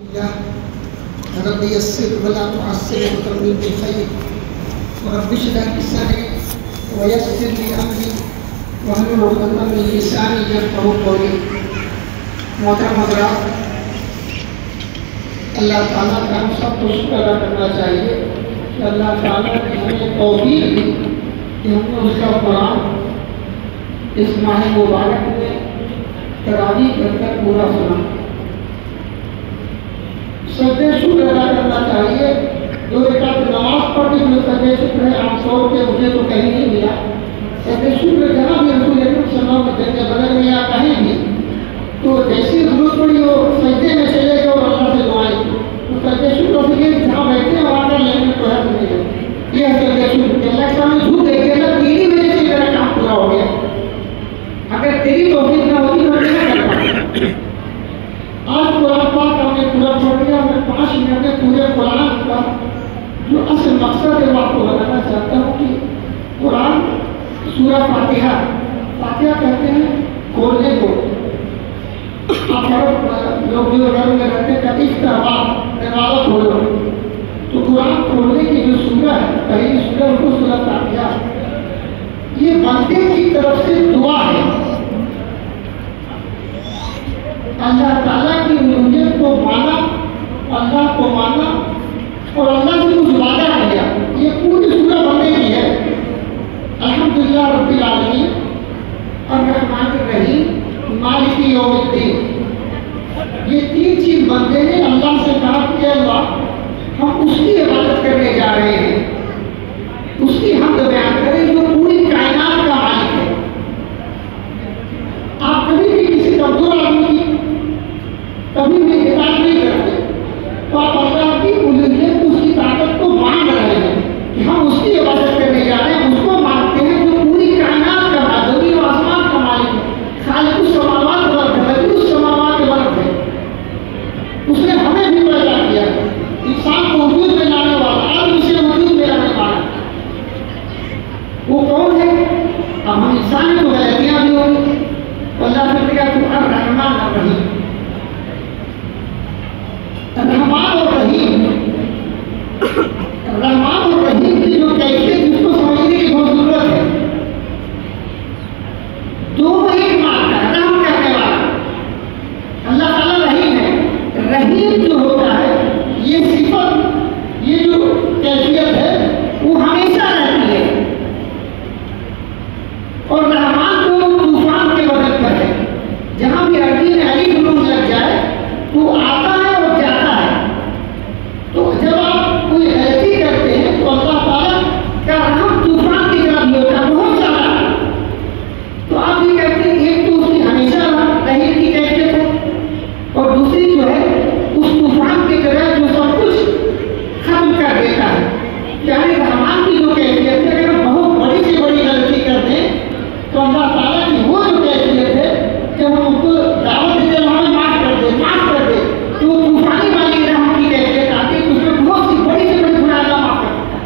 रब्बी यस्सिर वला तुअस्सिर वतम्मिम बिल खैर रब्बि इश्रह लि सदरी वयस्सिर लि अमरी वहलुल उक़दतम मिन लिसानी यफ़क़हू क़ौली। मोहतरम हज़रात, अल्लाह ताला का हम सबको शुक्र अदा करना चाहिए कि अल्लाह ताला ने हमें तौफ़ीक़ दी कि हमने उसका कुरान इस माह मुबारक में तरावीह करके पूरा सुना। सजदे शुक्र अदा करना चाहिए। जो रकात नमाज पढ़ के जो सजदे शुक्र है, आमतौर पे मुझे तो कहीं नहीं मिला। सजदे शुक्र जहाँ भी रसूल अकरम सल्लल्लाहु अलैहि वसल्लम के बगल में या कहीं भी तो जैसी जरूरत पड़ी हो सजदे में चले गए और अल्लाह से दुआएं तो सजदे शुक्र से ये जहाँ बैठे हैं वहाँ कर लेने को है नहीं। ये है सजदे शुक्र। अल्लाह के सामने झूठ देखे ना, तेरी वजह से मेरा काम पूरा हो गया। अगर तेरी तौफीक ना होती तो मैं क्या करता। आज कुरान पाक हमने पूरा पढ़ लिया। मैं 5 मिनट में पूरे कुरान का जो असल मकसद है वो आपको बताना चाहता हूँ कि कुरान सूरा फातिहा, फातिहा कहते हैं खोलने को। आप लोग जो घर में रहते हैं कभी दरवाजा खोलो तो कुरान खोलने की जो सूरा है, पहली सूरा उनको सूरा फातिहा, ये बंदे की तरफ से दुआ है। अल्लाह ताला की उलूहियत को माना, अल्लाह को माना और अल्लाह से कुछ वादा किया। ये पूरी सूरह बंदे की है। अल्हम्दुलिल्लाह रब्बिल आलमीन अर्रहमानिर रहीम मालिकी यौमिद्दीन। ये 3 चीज बंदे ने अल्लाह से कहा कि अल्लाह हम उसकी इबादत करने जा रहे हैं, उसकी हम्द बयान करें जो पूरी कायनात का मालिक है। आप कभी भी किसी कमजोर आदमी की कभी भी इताअत नहीं करते तो आप अल्लाह की उलूहियत, उसकी ताकत को मान रहे हैं कि हम उसकी इबादत करने जा रहे हैं। उसको मानते हैं जो पूरी कायनात का मालिक, ज़मीन और आसमान का मालिक है, खालिकुस समावात वल अर्ज़, बदीउस समावात वल अर्ज़ है। उसने हमें भी पैदा किया, इंसान को वजूद में लाने वाला, आज उसे वजूद में लाने वाला वो कौन है। अब हम इंसान में तो गलतियां भी होंगी। अल्लाह ने कहा तू अर्रहमान अर्रहीम, रहमान और रहीम। रहमान और रहीम की जो कैफियत जिसको समझने की बहुत जरूरत है। दोनों एक मानता है, रहम करने वाला अल्लाह ताला रहीम है। रहीम जो होता है ये सिफत, ये जो कैफियत है वो हमेशा रहती है। और रहमान को तूफान के बदल पर है। जहां भी अरबी में अलिफ नून लग जाए तो आता है और जाता है। तो जब आप कोई गलती करते हैं तो अल्लाह ताला का रहम तूफान की तरह भी होता है, बहुत ज्यादा। तो आप ये कहते हैं एक तो उसकी हमेशा रहीम की कैफियत है और दूसरी जो है उस तूफान की तरह जो सब कुछ खत्म कर देता है। यानी रहमान की जो कैफियत है, अगर बहुत बड़ी से बड़ी गलती कर दें तो अल्लाह ताला की वो जो कैफियत है कि हम उनको दावत देते हमें माफ कर दे, माफ कर दे, तो तूफानी वाली रहम की कैफियत आती है। तो उसमें बहुत सी बड़ी से बड़ी गुनाह अल्लाह माफ कर देता है।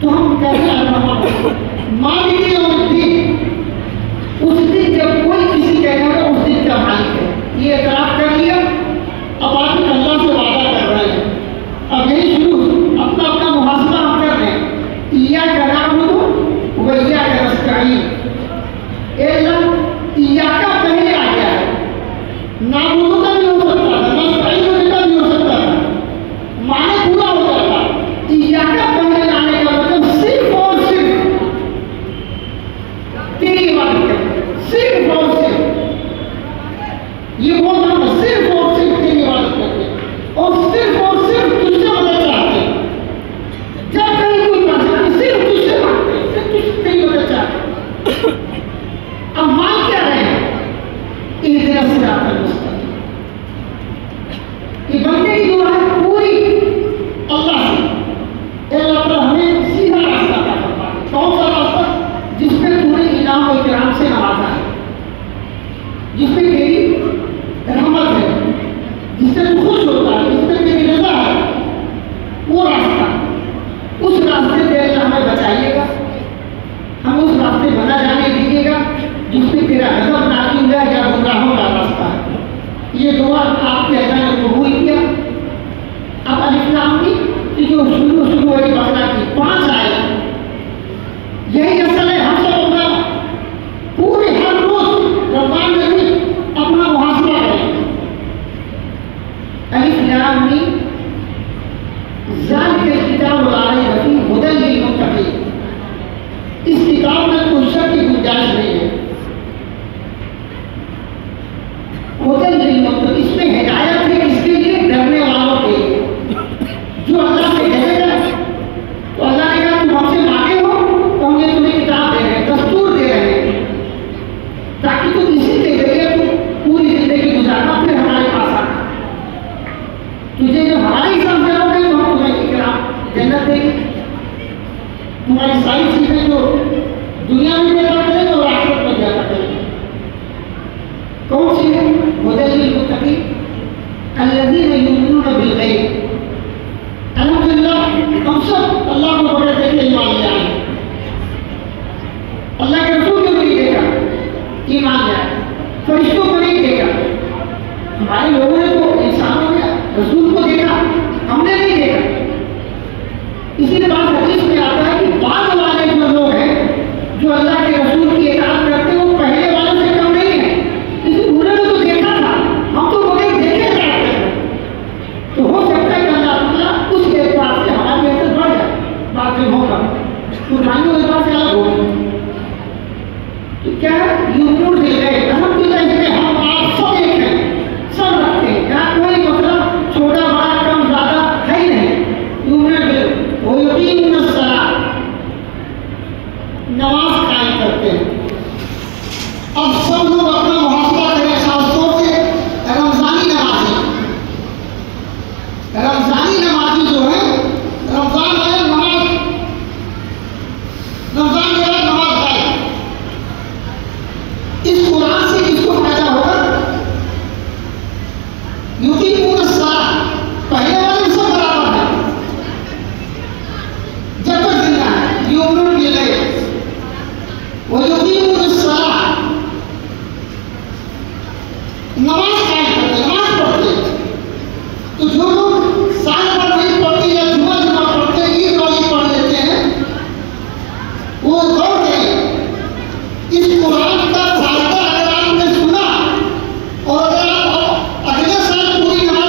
तो हम कहते हैं मालिक यौमिद्दीन, उस दिन जब कोई किसी कहेगा उस दिन का मालिक है। ये एतराफ कर लिया। अब आप अल्लाह से वादा कर रहे हैं। अब यही शुरू अपना अपना मुहासबा हम कर रहे हैं। इय्याका नअबुदु व इय्याका नस्तईन। इय्याका पहले आ गया है, नाबुदु का भी हो सकता था, नस्तईन का भी हो सकता था, माने पूरा हो जाता। इय्याका पहले आने का मतलब सिर्फ और सिर्फ तेरी इबादत करना, सिर्फ और सिर्फ ये बोलना था, सिर्फ और सिर्फ तेरी इबादत करते और सिर्फ तुझसे मदद चाहते। जब कहीं कोई परेशानी सिर्फ तुझसे मांगते, सिर्फ तुझसे तेरी मदद चाहते। अब मांग क्या रहे हैं? इहदिना सिरातल मुस्तकीम। ये बंदे की दुआ है पूरी अल्लाह से। अल्लाह ताला हमें सीधा रास्ता अता फरमाए। कौन सा रास्ता? जिसपे तूने इनाम और इकराम से नवाजा है, जिसपे तेरी रहमत है, जिससे तू खुश होता है, जिसपे तेरी रजा है, वो रास्ता। उस रास्ते से अल्लाह हमें बचाइएगा, हम उस रास्ते बना जाने दीजिएगा जिसपे तेरा गजब नाज़िल है या गुमराहों का रास्ता है। ये दुआ आपके अल्लाह ने आदमी ज़ालिकल किताब ला रैब फीह हुदल लिलमुत्तक़ीन, इस किताब में कोई शक की गुंजाइश नहीं है। हुदल लिलमुत्तक़ीन, इसमें हिदायत है किसके लिए? डरने वालों के लिए, जो अल्लाह से डरेगा। तो अल्लाह ने कहा तुम हमसे मांगे हो तो हम ये तुम्हें किताब दे रहे हैं, दस्तूर दे रहे हैं, ताकि तुम इसी के जरिए तुम पूरी जिंदगी गुजारना, फिर हमारे पास आना। तुझे जो हमारे हिसाब से लोगे तो हम तुम्हें इकराम जन्नत देंगे। तुम्हारी सारी चीजें जो दुनिया में देता करेंगे और आखिरत में देता करेंगे। कौन सी है? हुदल लिलमुत्तक़ीन अल्लज़ीना युमिनूना बिल गैब। अल्हम्दुलिल्लाह हम सब अल्लाह को बगैर देखे ईमान ले आए। अल्लाह के रसूल को नहीं देखा, ईमान ले आए। फरिश्तों को नहीं देखा। हमारे लोगों ने तो इंसानों ने रसूल को देखा, हमने नहीं देखा। इसीलिए बात हदीस में आता है कि बाद वाले जो लोग हैं जो अल्लाह के रसूल की इताअत करते हैं वो पहले वालों से कम नहीं है। इसलिए उन्होंने तो देखा था, हम तो बगैर देखे इताअत करते हैं। तो हो सकता है कि अल्लाह ताला उस एतबार से हमारी बेहतर बढ़ जाए। बात जो होगा कुर्बानी के एतबार से अलग होगी। तो क्या है? युमिनून बिल गैब। अल्हम्दुलिल्लाह इसमें हम आप सब एक हैं, सब रखते हैं, यहाँ कोई मतलब छोटा बड़ा कम ज्यादा है ही नहीं। युमिनून बिल गैब व युक़ीमूना अस्सलात, नमाज कायम करते हैं। अब सब लोग अपना मुहासबा करें खासतौर से रमजानी नमाजी। रमजानी नमाजी जो है, रमजान आया नमाज, रमजान के बाद नमाज कायम। इस कुरान से किसको फायदा होगा? युक़ीमूना अस्सलात, पहले वाले सब बराबर है जब तक जिंदा है। युमिनून बिल गैब व युक़ीमूना अस्सलात, नमाज कायम करते, नमाज पढ़ते। तो जो लोग साल भर नहीं पढ़ते या जुमा जुमा पढ़ते, ईद वाली पढ़ लेते हैं, वो गौर करें इस कुरान का फायदा अगर आपने सुना और अगर आप अगले साल पूरी नमाज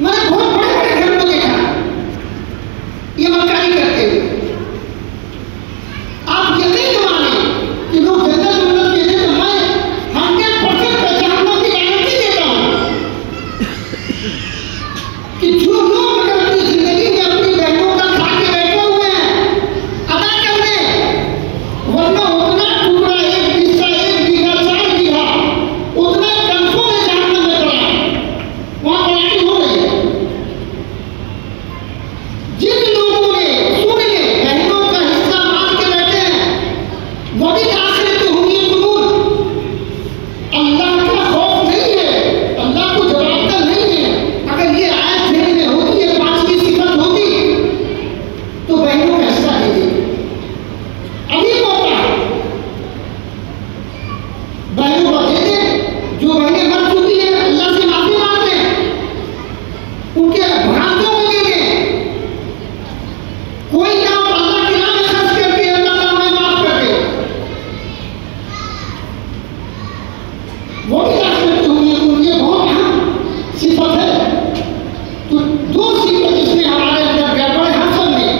मैंने बहुत बड़े बड़े घर को देखा ये मक्कारी करते हुए। आप यकीन न माने कि लोग जन्नत कहते हैं, तो मैं 100% जहन्नम की गारंटी देता हूँ कि जो लोग अगर अपनी जिंदगी में अपनी बहनों का खा के बैठे हुए हैं अदा करने, वरना उतना टुकड़ा, एक हिस्सा, 1 बीघा, 4 बीघा, उतना कन्फर्म में जहन्नम में पड़ा है, वहां गारंटी हो रही है। जिन लोगों ने सुन ले बहनों का हिस्सा मान के बैठे हैं वो भी आखिरत में होंगे कुनून। अल्लाह का खौफ नहीं है, अल्लाह को जवाबदा नहीं है। अगर ये आयत ध्यान में होती है, 5वीं सिफत होती तो बहनों का हिस्सा दे देते। अभी मौका है, बहनों को दे दे। जो बहनें मर चुकी हैं अल्लाह से माफी मांग लें, उनके भ्रांतों को दे दें। कोई ना अल्लाह के नाम में खर्च करके अल्लाह ताला उन्हें माफ कर दे, वो भी आखिरत में होंगे। ये बहुत अहम सिफत है। तो 2 सिफत इसमें हमारे अंदर गड़बड़ है हम सब में।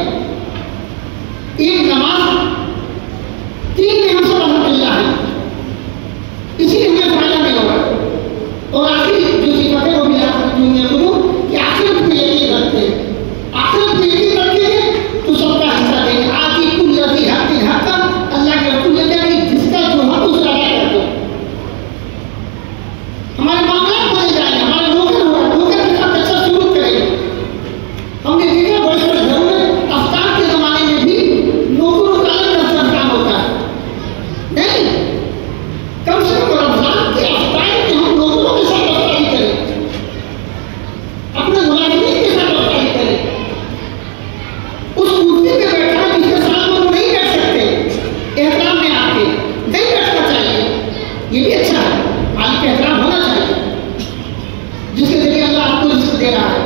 एक नमाज, 3 में हम सब अल्हम्दुलिल्लाह है, इसीलिए हमें फायदा नहीं होगा। और आखिरी जो सिफत है वो भी आखिरत में होंगे कि आखिरत में यकीन रखते हैं। आखिरत में यकीन रखेंगे तो सबका हिस्सा देंगे। आती कुल लज़ी हक़्क़िन हक़्क़न, अल्लाह के रसूल ने कहा कि जिसका जो हक उसे अदा कर दो। हमारे मामला बदल जाएंगे, हमारे नौकर के साथ अच्छा सलूक करेंगे। हमने देखा बड़े बड़े घरों में अफ्तार के जमाने में भी नौकरों का अलग तरह काम होता है। नहीं, कम से कम रमजान के अफ्तार के हम नौकरों के साथ अफ्तारी करें, अपने मुलाजिमीन के साथ अफ्तारी करें। उस कुर्सी पे बैठा जिसके साथ वो नहीं बैठ सकते, एहतराम में आके नहीं बैठना चाहिए, ये भी अच्छा है। मालिक का एहतराम होना चाहिए जिसके जरिए अल्लाह आपको रिज़्क़ दे रहा है।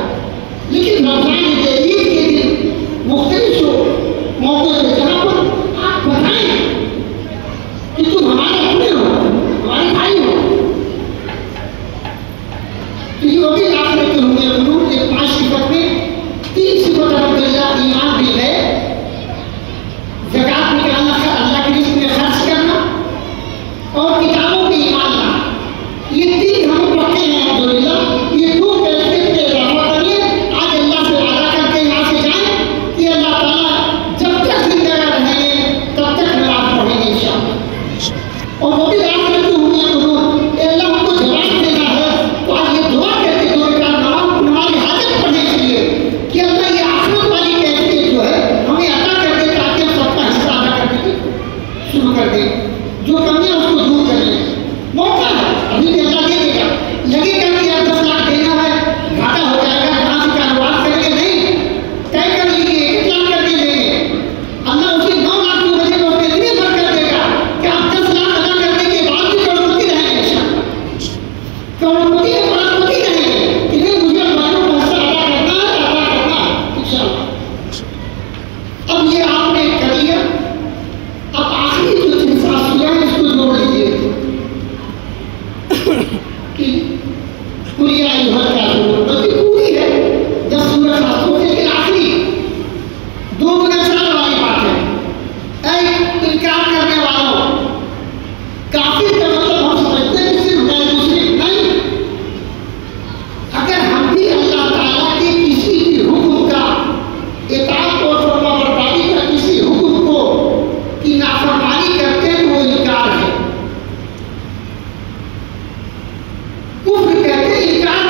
लेकिन रमजान के ईद के दिन मुख्तलिफ मौक़ों पे जहाँ पर आप बताएं कि तुम हमारे अपने हो, हमारे भाई हो, तो ये भी आखिरत में होंगे कुनून। ये 5 सिफत में 3 सिफत अल्हम्दुलिल्लाह ईमान भी है, ज़कात निकालना, अल्लाह के रिज़्क़ में खर्च करना और किताबों पे ईमान लाना। ये 3 हम पढ़ते हैं अल्हम्दुलिल्लाह। ये 2 कैफियत पे इजाफा करिए। आज अल्लाह से वादा करके यहाँ से जाएं कि अल्लाह ताला जब तक जिंदा रहेंगे तब तक नमाज पढ़ेंगे इंशाअल्लाह। और वो भी आखिरत में होंगे कुनून। अल्लाह हमको जवाब देना है तो आज ये दुआ करके 2 रकात नमाज़ हाजत पढ़ने के लिए कि अल्लाह ये आखिरत वाली कैफियत जो है हमें अता कर दे, ताकि हम सबका हिस्सा अदा करने की शुरू कर दें। जो कमियां उसको दूर कर लें। मौका है, अभी भी अल्लाह दे देगा। लगेगा कि यार 10 लाख देना है, घाटा हो जाएगा, कहाँ से कारोबार करेंगे? नहीं, तय कर लीजिए 1 लाख करके देंगे। अल्लाह उसे 9 लाख की वजह में उसमें इतनी बरकत देगा कि आप 10 लाख अदा करने के बाद भी करोड़पति रहेंगे इंशाअल्लाह। करोड़पति या करोड़पति रहेंगे कि नहीं, मुझे अपनों का हिस्सा अदा करना है इंशाअल्लाह। अब ये आपने कर लिया। अब आखिरी जो 3 सूरह है इसको जोड़ लीजिए कि कुलिया अय्युहल काफिरून, बल्कि पूरी है 10 सूरह खासतौर से, लेकिन आखिरी 2 गुना 4 वाली बात है। ऐ इनकार करने वालों, काफिर का मतलब हम समझते हैं कि सिर्फ गैर मुस्लिम नहीं। अगर हम भी अल्लाह ताला के किसी भी हुक्म का इताअत और फरमाबरदारी का किसी हुक्म को की नाफरमानी करते हैं तो वो इनकार है। कुफ्र कहते हैं, इनकार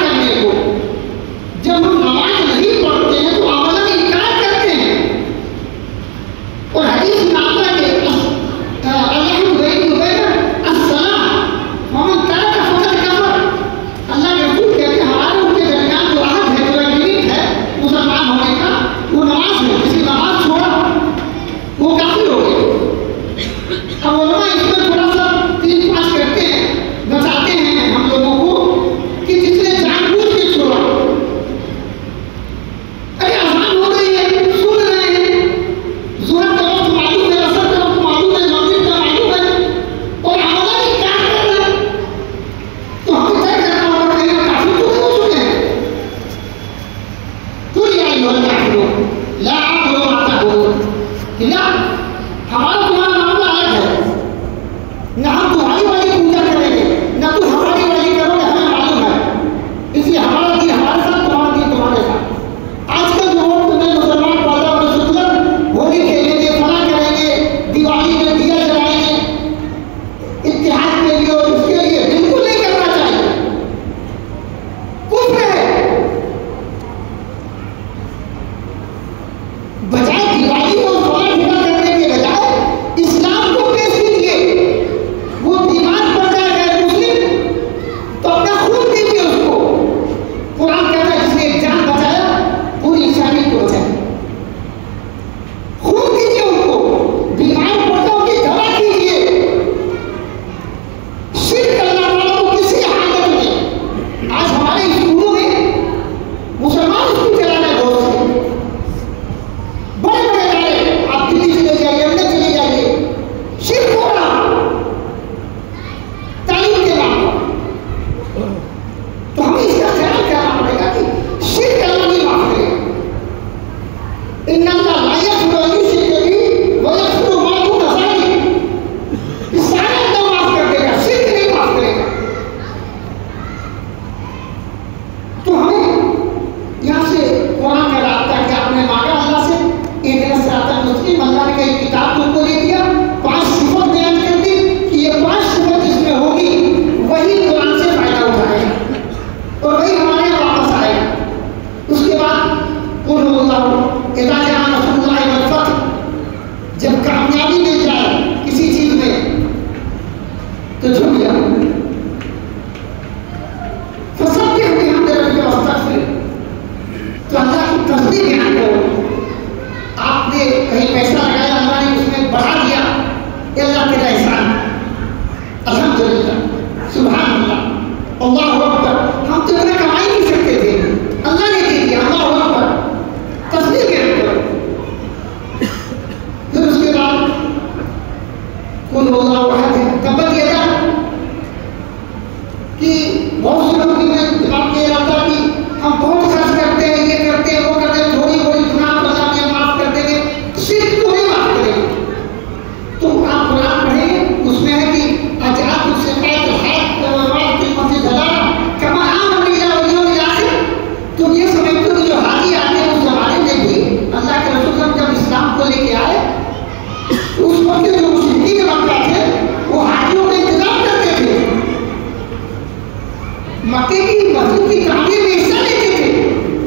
मजदूर की तामीर में हिस्सा लेते थे।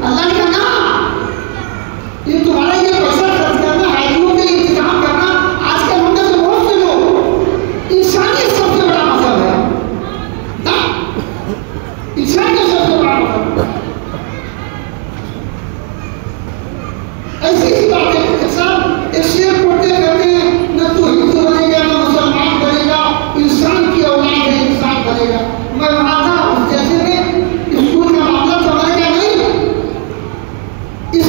अल्लाह ने कहा ना, ये तुम्हारा ये पैसा खर्च करना, हाजियों के लिए इंतजाम करना, आजकल हमने से बहुत से लोग, इंसानियत सबसे बड़ा मसला है ना, इंसानियत सबसे बड़ा मसला। ऐसी ही बात है साहब, एक शेर पढ़ते कहते हैं न तो हिंदू बनेगा न मुसलमान बनेगा, इंसान की औलाद है इंसान बनेगा। मैं वहां था उस जैसे में स्कूल का मामला तो हमारे क्या नहीं, इस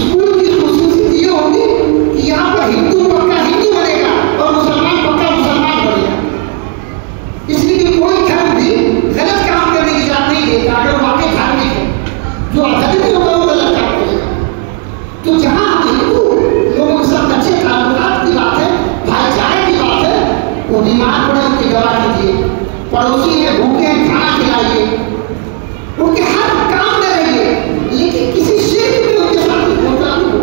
स्कूल की खुशूसियत ये होगी कि यहाँ पर हिंदू पक्का हिंदू बनेगा और मुसलमान पक्का मुसलमान बनेगा। इसलिए कोई धर्म भी गलत काम करने की इजाजत नहीं देता अगर वाकई धार्मिक है। जो अधर्मी होगा वो गलत काम करेगा। तो जहाँ हिंदू लोगों के साथ अच्छे ताल्लुकात की बात है, भाईचारे की बात है, वो बीमार पड़े उनकी दवा कीजिए, पड़ोसी है भूखे हैं खाना खिलाइए, उनके हर काम में रहिए, लेकिन किसी शिर्क में उनके साथ होता नहीं हो,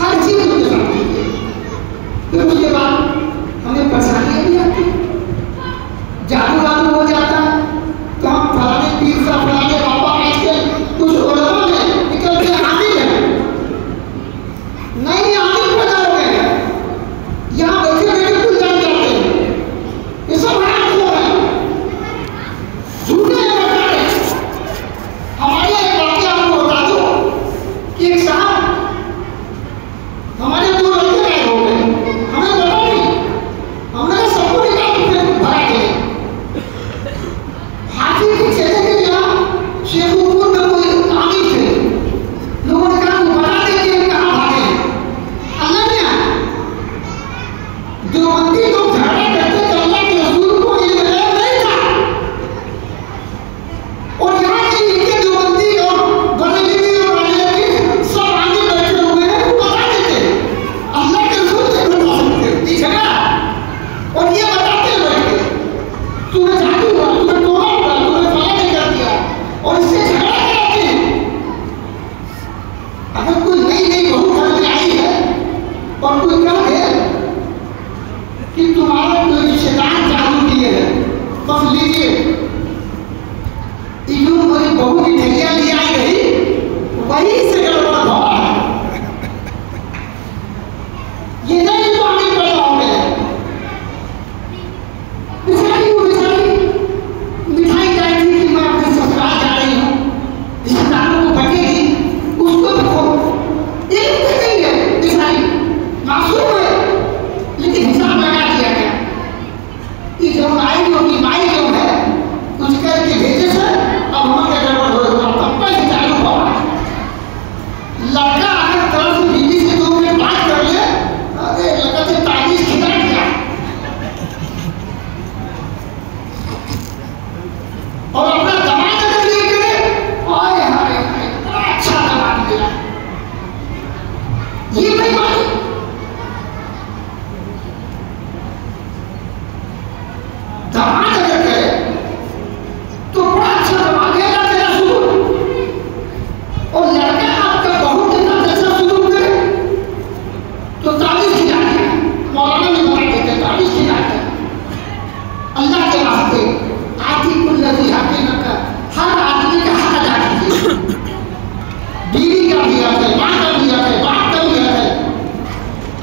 हर चीज उनके साथ कीजिए। फिर उसके बाद हमें परेशानियां भी आती, जादू वादू हो जाता है तो हम फलाने पीर साहब फलाने बाबा, आजकल कुछ उलमा में निकल के आमिल है, नहीं आमिल पैदा हो गए हैं, यहाँ बैठे बैठे कुछ जान जाते हैं, ये सब हराम हो रहा है, झूठे हैं बेचारे। हमारे एक वाक़या आपको बता दूं कि एक साहब हमारे 2 लड़के गायब हो गए, हमें पता नहीं, हमने सबको निकाल के भरा के हाथी के चेहरे के यहाँ शेखुपुर में कोई आमिल थे, लोगों ने कहा वो बता देंगे कहाँ भागे। अल्लाह ने देवबंदी लोग झगड़ा करते थे, अल्लाह के रसूल को इल्म नहीं था, और यहाँ के इनके देवबंदी और बरेलवी और बरेलवी सब आगे बैठे हुए हैं, वो बता देते, अल्लाह के रसूल नहीं बता सकते ये झगड़ा, और ये बताते बैठ के तुम्हें जादू हुआ, तुम्हें टोना हुआ, तुम्हें फला नहीं कर दिया, और इससे झगड़ा कराते हैं। अगर कोई नई नई बहू घर में आई है और कोई कह दे कि तुम्हारा कोई शैतान जादू किए है, बस लीजिए इन्हों मेरी बहू की ढैया ले आई गई, वही से गड़बड़ हुआ है, ये नहीं तो आगे पैदा हो गए। बेचारी वो बेचारी मिठाई लाई थी कि मैं अपने ससुराल जा रही हूँ, रिश्तेदारों को बटेगी, उसको देखो एक तो नहीं है, बेचारी मासूम है, लेकिन हिसाब लगा दिया गया कि जो आई होगी माई जो है कुछ करके भेजे से अब हमारे गड़बड़ हो रहा है, पैसे चालू हुआ। लड़का अगर तरफ से बीवी से 2 मिनट बात कर ले, अरे लड़का से तारीफ खिला दिया, और अपना दमाद अगर लिए करे, हाय हाय हाय इतना अच्छा दमाद मिला, ये भाई बात दमाद अगर करे तो बड़ा अच्छा दमाद देगा तेरा सुलूक, और लड़का आपका बहू के साथ अच्छा सुलूक करे तो तारीफ खिला दिया, मौलाना ने बता देते तारीफ खिला दिया। अल्लाह के वास्ते आती कुल्लती हकीम का हर आदमी का हक अदा कीजिए, बीवी का भी हक है, माँ का भी हक है, बाप का भी हक है।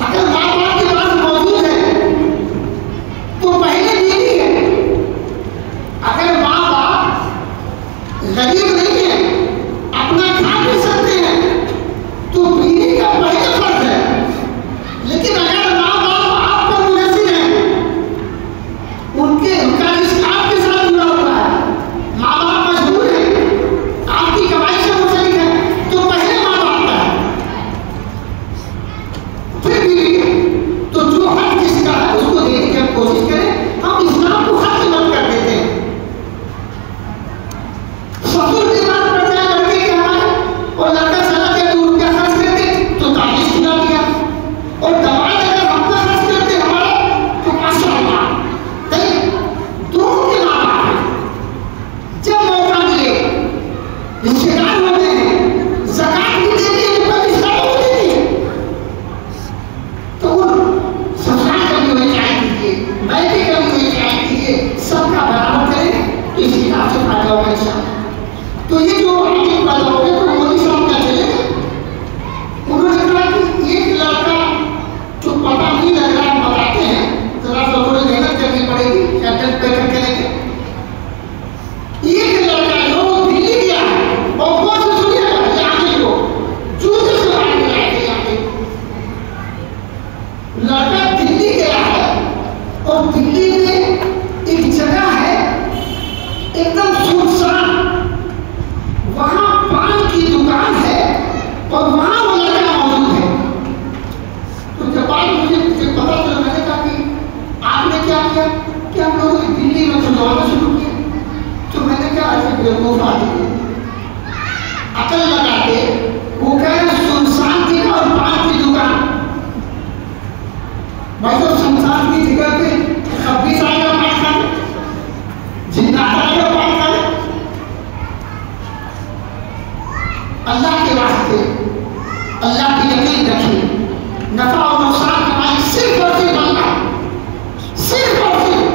अगर माँ बाप के पास मौजूद है तो पहले बीवी है, अगर माँ बाप गरीब नहीं है, अपना खा भी सकते हैं, तो बीवी का पहले फर्ज है। लेकिन अगर माँ बाप आप पर मुनसिर है, उनका रिस्क आपके साथ जुड़ा हुआ है, माँ बाप मजबूर है, आपकी कमाई से मुंसलिक है, तो पहले माँ बाप का है, फिर बीवी। तो जो हक किसका है उसको देने की हम कोशिश करें। हम इस्लाम को खत्म मत कर देते हैं, ससुर बेवकूफ आदमी अकल लगाते, वो कह रहे सुनसान जगह और पान की दुकान। भाई तो सुनसान की जगह पे खब्बीस आएगा पान खाने, जिंदा आएगा पान खाने। अल्लाह के वास्ते अल्लाह की यकीन रखिए, नफा और नुकसान के मालिक सिर्फ और सिर्फ अल्लाह, सिर्फ और सिर्फ,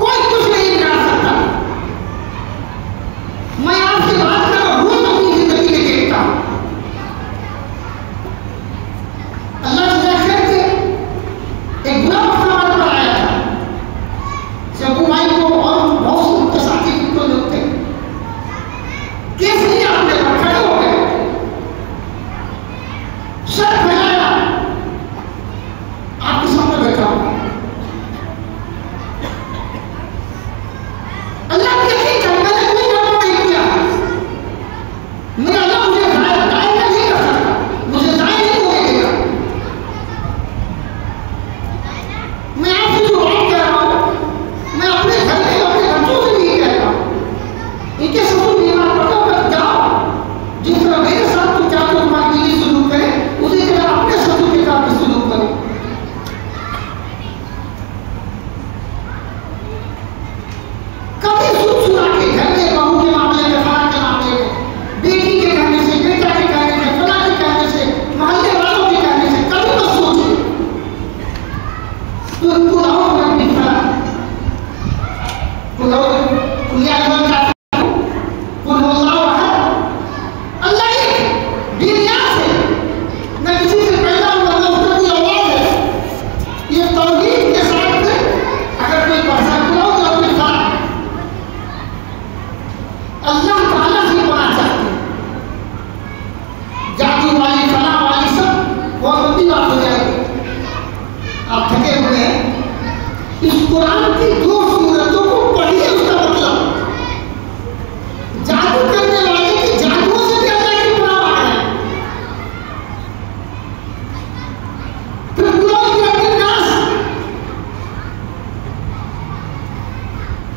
कोई कुछ नहीं कर सकता। मैं आपसे बात कर रहा हूं, रोज अपनी जिंदगी में देखता हूं। अल्लाह से कहते एक बुरा वक्त हमारे पर आया था, जब भाई को और बहुत के साथी को लोग थे, कैसे आपने खड़े हो गए, सर फैलाया, आपके सामने बैठा हूं। अल्लाह की यकीन कर, मैंने कोई काम नहीं किया, मेरा अल्लाह मुझे दाएं नहीं कर सकता, मुझे दाएं नहीं होने देगा। मैं आपसे जो बात कह रहा हूं, मैं अपने घर में अपने बच्चों से नहीं कह रहा हूं। इनके ससुर बीमार पड़ता है, जाओ, जिस तरह मेरे साथ तुम चाहते हो तुम्हारी बीवी सुलूक करे, उसी तरह अपने ससुर के साथ भी सुलूक करो। कभी सुन सुना के घर में बहू के मामले में, फला के मामले में, बेटी के कहने से, बेटा के कहने से, फला के कहने से, मोहल्ले वालों के कहने से कभी मत सोचिए। तो पुलाव में भी फला, पुलाव पुलिया लोग का पुलाव है, अल्लाह एक दुनिया से न किसी से पैदा हुआ, न उसका कोई औलाद है। ये तौहीद के साथ अगर कोई पढ़ा पुलाव तो अपने साथ अल्लाह ताला से पढ़ा चाहते हैं, जादू वाली फला वाली सब बहुत लंबी बात हो जाएगी। आप थके हुए हैं, इस कुरान की दो सूरतों को पढ़िए। उसका मतलब जादू करने वाले की जादुओं से भी अल्लाह की पनाह मांग रहे हैं। फिर कुरान की अपनी नास,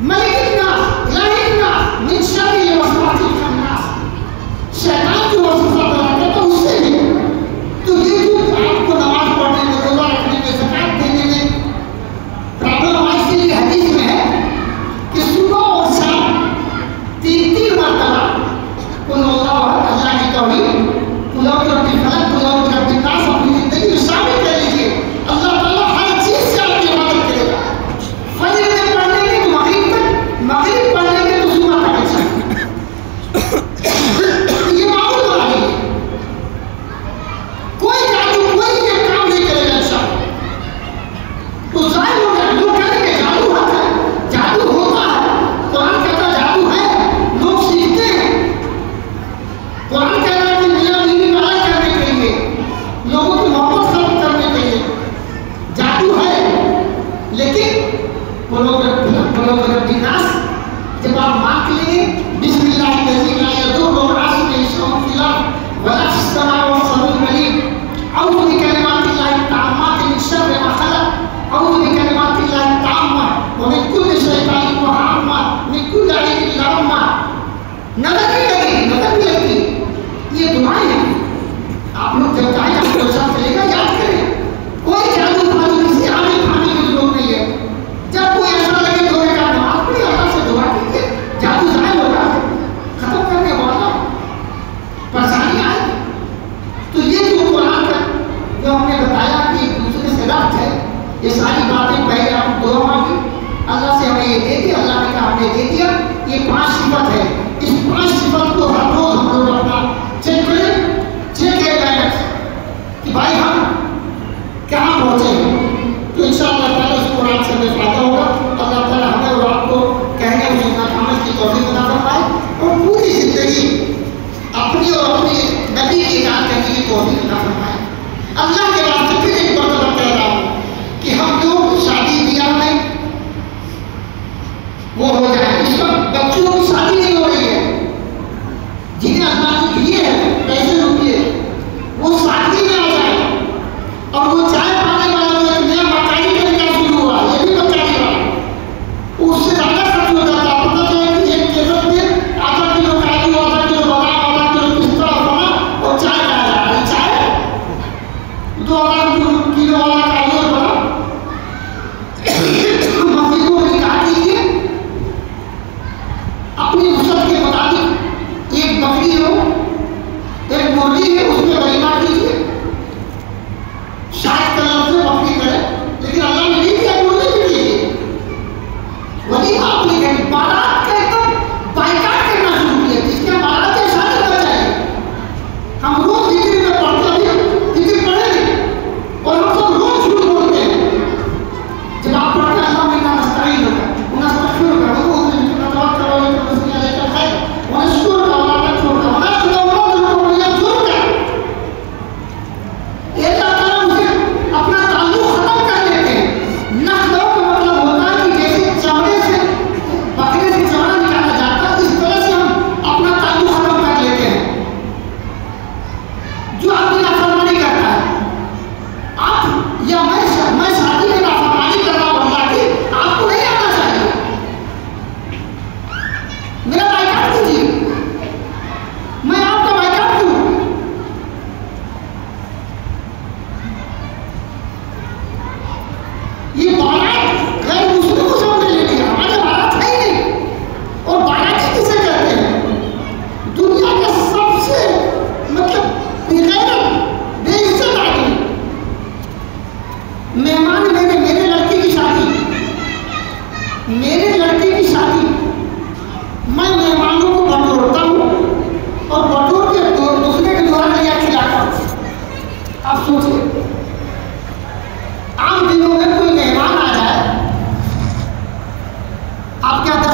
मलिक नास, इलाही नास, मिन शर्रि वसवासिल खन्नास, शैतान जो वसवसा बनाता है उससे भी। तो ये जो आपको नमाज पढ़ने में, रोजा रखने में, ज़कात देने में प्रॉब्लम है, इसलिए हदीस में है कि सुबह और शाम 3-3 मरतबा कुल अल्लाह अल्लाह की तौहीद, कुल रब्बिल फलक, कुल रब्बिन नास अपनी जिंदगी में शामिल कर लीजिए। अल्लाह ताला हर चीज से आपकी मदद करेगा। फजर में पढ़ेंगे तो मगरिब तक, मगरिब पढ़ेंगे तो सुबह तक। अच्छा ये मामूल बना लीजिए, कोई जादू कोई ये काम नहीं करेगा। अच्छा तो जाहिर हो गया, लोग कहेंगे जादू होता है, जादू होता है, कुरान कहता है जादू है, लोग सीखते हैं। कुरान कह रहा है कि मियां बीवी में अलग करने के लिए, लोगों की मोहब्बत खत्म करने के लिए जादू है। लेकिन नास जब आप मांग लेंगे, बिस्मिल्लाह लज़ी ला यदुर्रु मअ इस्मिही शै'उन फिल अर्ज़ वला फिस समा'i वहुव समीउल अलीम, अऊज़ु बिकलिमातिल्लाहि ताम्माति मिन शर्रि मा खलक़, अऊज़ु बिकलिमातिल्लाहि ताम्मा व मिन कुल्लि शैतानिन व हाम्मा मिन कुल्लि ऐनिन लाम्मा। नजर भी लगती, ये दुआएं हैं। आप लोग जब चाहें आपको अच्छा चलेगा, याद करें। कोई जादू फादू किसी आमिल खाने की जरूरत नहीं है। जब कोई ऐसा लगे तो एक नमाज पढ़िए, अल्लाह से दुआ कीजिए, जादू जाहिर होगा, खत्म करने वाला परेशानी आए। तो ये जो कुरान का जो हमने बताया कि एक दूसरे से रब्त है, ये सारी बातें पहले आप दुआ मांगी, अल्लाह से हमें ये दे दिया, अल्लाह ने कहा हमने दे दिया। ये 5 सिफत है, इस 5 सिफत आम दिनों में